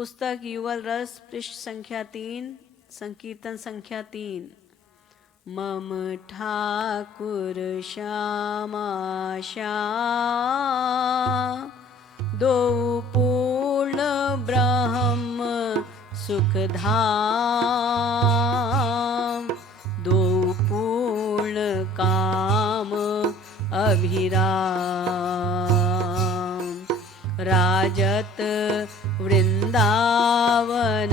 पुस्तक युगल रस पृष्ठ संख्या 3 संकीर्तन संख्या 3। मम ठाकुर श्यामा श्याम दो पूर्ण ब्रह्म सुखधाम दो पूर्ण काम अभिराम राजत वृंदावन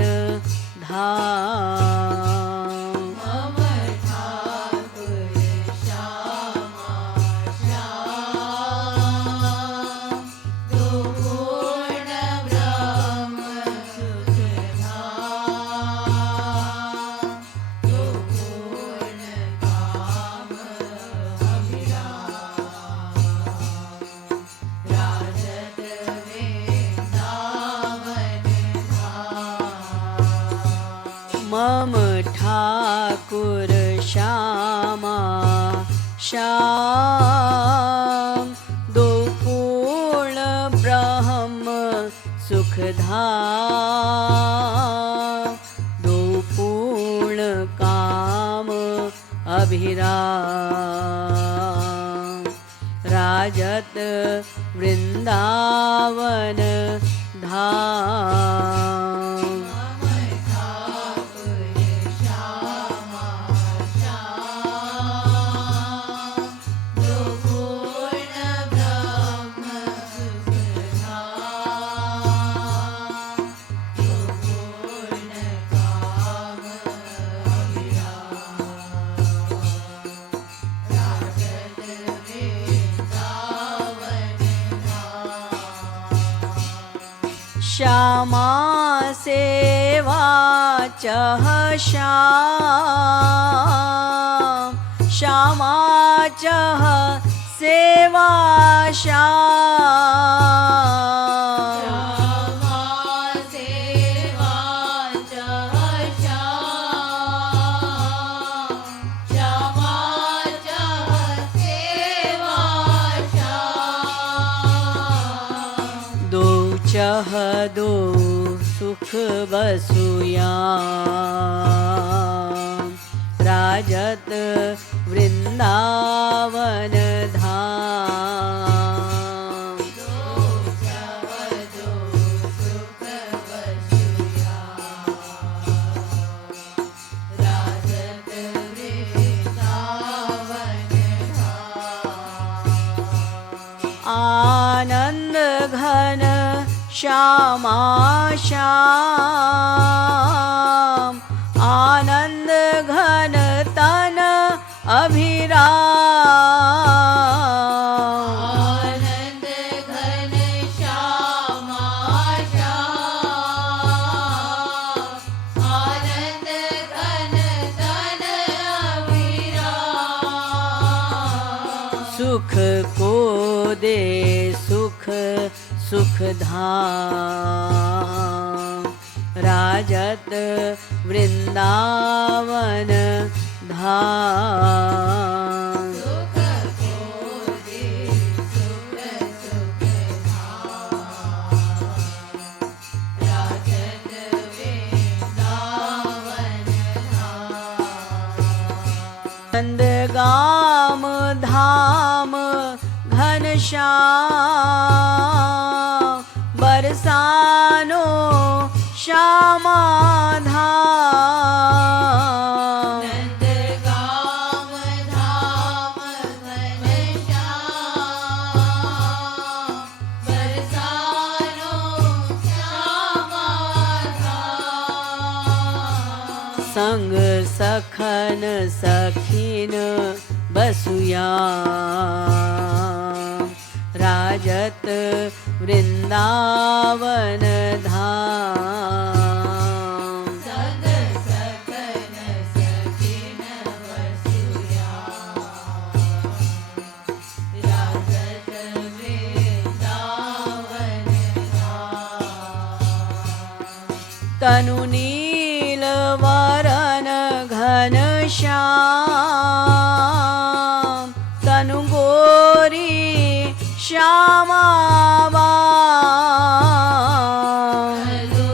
धाम। मम ठाकुर श्यामा श्याम दो पूर्ण ब्रह्म सुखधाम दो पूर्ण काम अभिराम राजत मम ठाकुर श्यामा श्याम दो पूर्ण ब्रह्म सुखधाम दो पूर्ण काम अभिराम राजत वृंदावन धाम। श्यामा सेवा चह श्याम श्यामा चह सेवा श्याम श्यामा सेवा चह श्याम श्यामा चह सेवा श्याम दो चह दो सुख बसुयाम राजत वृंदावन धाम। दो चह दो सुख बसुयाम राजत वृंदावन धाम आनंद घन श्यामा श्याम आनंद घन तन अभिराम आनंद घन श्यामा श्याम आनंद घन तन अभिराम सुख को दे सुख सुख धाम राजत वृंदावन धाम। सुख को दे सुख सुख धाम राजत वृंदावन धाम नंदगाम धाम घनश्याम बरसानो श्यामा धाम नंदगाम धाम घनश्याम बरसानो श्यामा धाम संग सखन सखीन बसुयाम राजत वृंदावन धाम। संग सखन सखीन बसुयाम राजत वृंदावन धाम तनु नील वरन घन श्याम तनु गोरी श्यामा बा तनु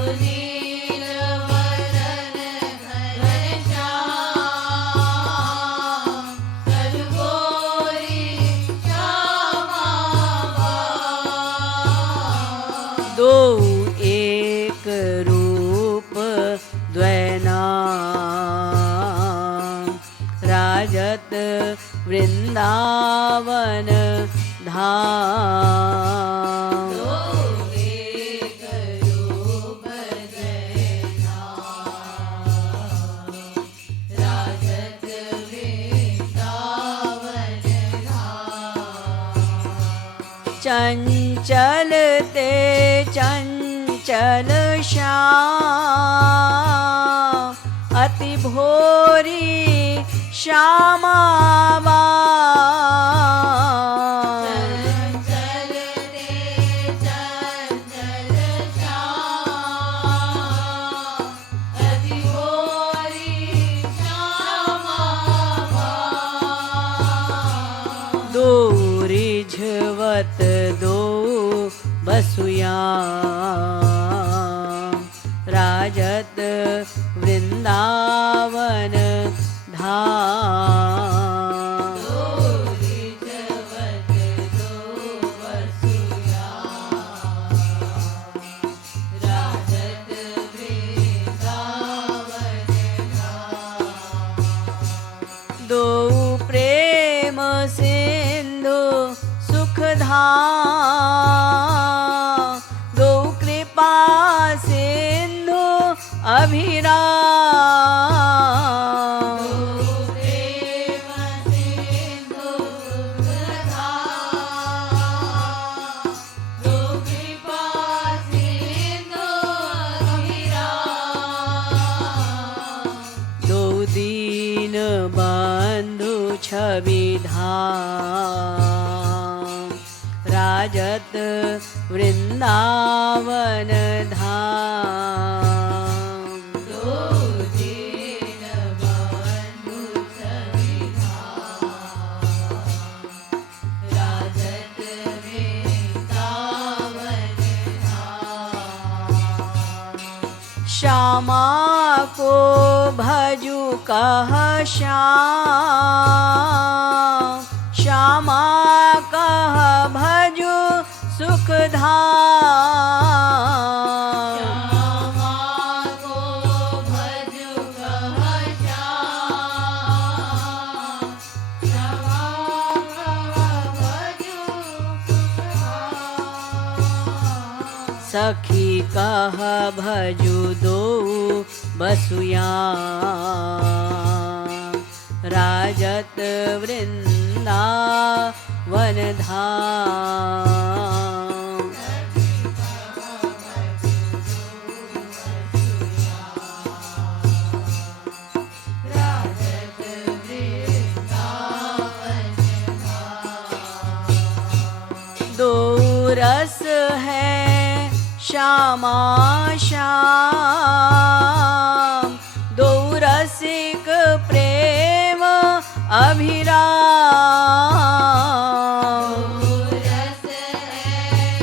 राजत वृंदावन धाम। चंचल ते चंचल श्याम, अति भोरी श्यामा चंचल ते चंचल श्याम, अति भोरी श्यामा। दो रिझवत दो बसुया, राजत वृंदावन धाम। दो रिझवत दो बसुया, राजत वृंदावन धाम। दो प्रेम सिंधु सुखधाम, दो कृपा सिंधु अभिराम। दो प्रेम सिंधु सुखधाम, दो कृपा सिंधु अभिराम। दो दीन बंधु छवि धाम, राजत वृंदावन धाम। दो दीन बंधु छवि धाम, राजत वृंदावन धाम। श्यामा को भजू कह श्याम, श्यामा कह भजू सुखधाम। श्यामा को भजू कह श्याम, श्यामा कह भजू सुखधाम। सखी कह भजू दो बसुया, राजत वृंदावन धाम। राजत वृंदावन धाम। दो रस है श्यामा श्याम, दो रसिक प्रेम अभिराम। दो रस है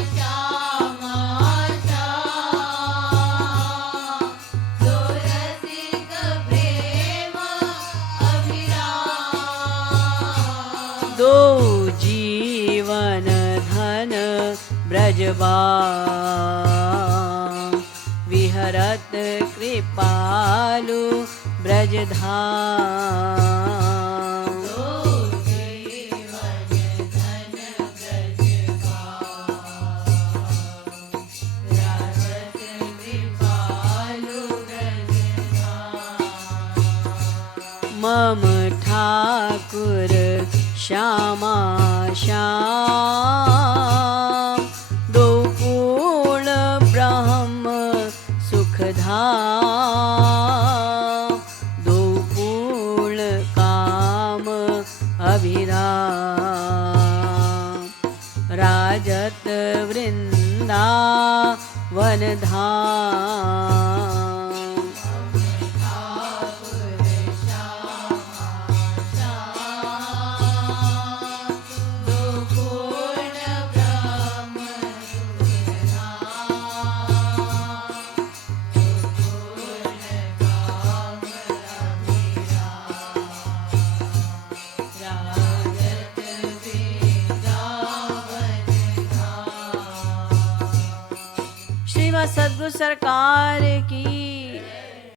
श्यामा श्याम, दो रसिक प्रेम अभिराम। दो जीवन धन ब्रजवाम, विहरत कृपालु ब्रजधाम। दो जीवन धन ब्रजवाम, राजत कृपालु ब्रजधाम। मम ठाकुर श्यामा श्याम, दो पूर्ण ब्रह्म सुखधाम, दो पूर्ण काम अभिराम। राजत वृंदावन धाम। श्रीमद् सद्गुरु सरकार की